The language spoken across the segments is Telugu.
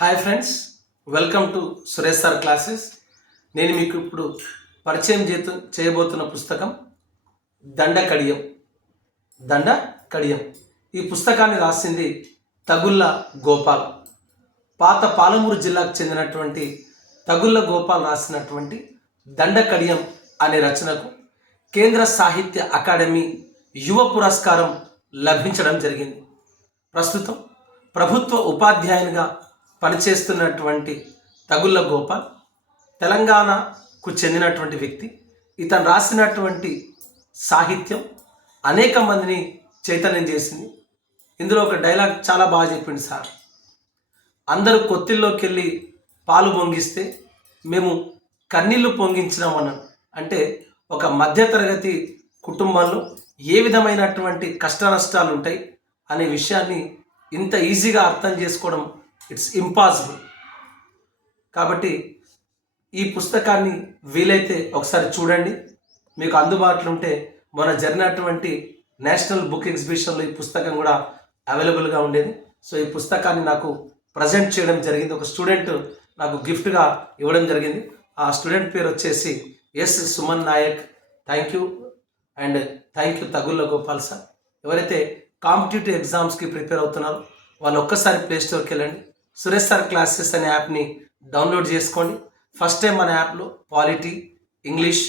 Hi friends, welcome to Suresh sir classes. నేను మీకు ఇప్పుడు పరిచయం చేయబోతున్న పుస్తకం దండకడియం. ఈ పుస్తకాన్ని రాసింది తగుళ్ళ గోపాల్. పాత పాలమూరు జిల్లాకు చెందినటువంటి తగుళ్ళ గోపాల్ రాసినటువంటి దండకడియం అనే రచనకు కేంద్ర సాహిత్య అకాడమీ యువ పురస్కారం లభించడం జరిగింది. ప్రస్తుతం ప్రభుత్వ ఉపాధ్యాయునిగా పనిచేస్తున్నటువంటి తగుళ్ళ గోపాల్ తెలంగాణకు చెందినటువంటి వ్యక్తి. ఇతను రాసినటువంటి సాహిత్యం అనేక మందిని చైతన్యం చేసింది. ఇందులో ఒక డైలాగ్ చాలా బాగా చెప్పింది సార్. అందరూ కొత్తిల్లోకి వెళ్ళి పాలు పొంగిస్తే మేము కన్నీళ్లు పొంగించినామన్నాను. అంటే ఒక మధ్యతరగతి కుటుంబంలో ఏ విధమైనటువంటి కష్ట నష్టాలు ఉంటాయి అనే విషయాన్ని ఇంత ఈజీగా అర్థం చేసుకోవడం ఇట్స్ ఇంపాసిబుల్. కాబట్టి ఈ పుస్తకాన్ని వీలైతే ఒకసారి చూడండి. మీకు అందుబాటులో ఉంటే మన జరిగినటువంటి నేషనల్ బుక్ ఎగ్జిబిషన్లో ఈ పుస్తకం కూడా అవైలబుల్గా ఉండేది. సో ఈ పుస్తకాన్ని నాకు ప్రజెంట్ చేయడం జరిగింది. ఒక స్టూడెంట్ నాకు గిఫ్ట్గా ఇవ్వడం జరిగింది. ఆ స్టూడెంట్ పేరు వచ్చేసి S Suman Nayak. Thank you and thank you Thagulla Gopal sir. ఎవరైతే కాంపిటేటివ్ ఎగ్జామ్స్కి ప్రిపేర్ అవుతున్నారో వాళ్ళు ఒక్కసారి ప్లే స్టోర్కి వెళ్ళండి. సురేష్ సార్ క్లాసెస్ అనే యాప్ని డౌన్లోడ్ చేసుకోండి. ఫస్ట్ టైం మన యాప్లో పాలిటీ, ఇంగ్లీష్,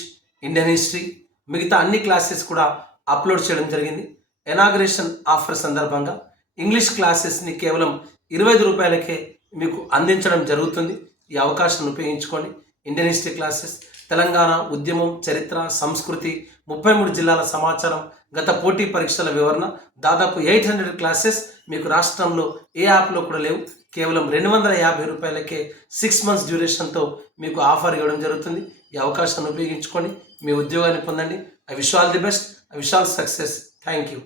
ఇండియన్ హిస్టరీ, మిగతా అన్ని క్లాసెస్ కూడా అప్లోడ్ చేయడం జరిగింది. ఇనాగ్రేషన్ ఆఫర్ సందర్భంగా ఇంగ్లీష్ క్లాసెస్ని కేవలం 25 రూపాయలకే మీకు అందించడం జరుగుతుంది. ఈ అవకాశాన్ని ఉపయోగించుకోండి. ఇండియన్ హిస్టరీ క్లాసెస్, తెలంగాణ ఉద్యమం, చరిత్ర, సంస్కృతి, 33 జిల్లాల సమాచారం, గత పోటీ పరీక్షల వివరణ, దాదాపు 800 క్లాసెస్ మీకు రాష్ట్రంలో ఏ యాప్లో కూడా లేవు. కేవలం 250 రూపాయలకే 6 months డ్యూరేషన్తో మీకు ఆఫర్ ఇవ్వడం జరుగుతుంది. ఈ అవకాశాన్ని ఉపయోగించుకొని మీ ఉద్యోగాన్ని పొందండి. I wish all the best. I wish all success. Thank you.